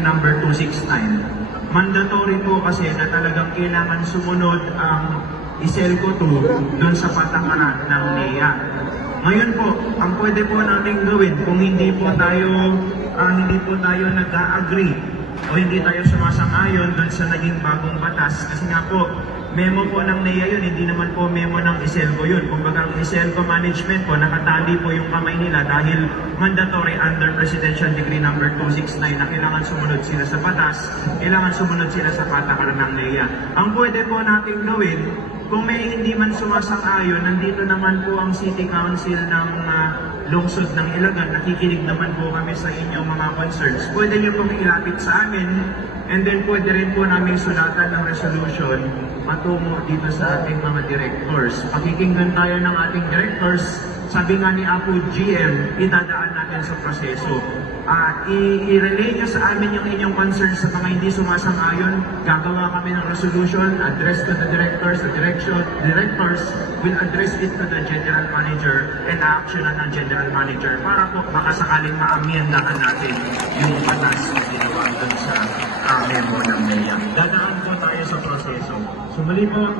Decree number 269. Mandatory po kasi na talagang kailangan sumunod ang ISELCO 2 doon sa patakaran ng NEA. Ngayon po, ang pwede po natin gawin kung hindi po tayo ah, hindi po tayo nag-agree o hindi tayo sumasang-ayon doon sa naging bagong batas kasi nga po memo po ng NEA yun, hindi naman po memo ng ISELCO yun. Kumbaga ang ISELCO management po, nakatali po yung kamay nila dahil mandatory under Presidential Decree number 269 na kailangan sumunod sila sa batas, kailangan sumunod sila sa patakaran ng NEA. Ang pwede po natin gawin, kung may hindi man sumasang-ayon, nandito naman po ang City Council ng ah, lungsod ng Ilagan, nakikinig naman po kami sa inyong mga concerns. Pwede niyo pong ilapit sa amin and then pwede rin po namin sulatan ng resolution patungo dito sa ating mga directors. Pakikinggan tayo ng ating directors. Sabi nga ni Apo GM, itadaan natin sa proseso. I- i-relay nyo sa amin yung inyong concerns sa mga hindi sumasang-ayon. Gagawa kami ng resolution, address to the directors, the direction, directors will address it to the general manager and action ng general manager para po baka sakaling maamyendahan natin yung batas na ginawa dun sa uh, memo ng NEA. Dadaan po tayo sa proseso. Sumuli po,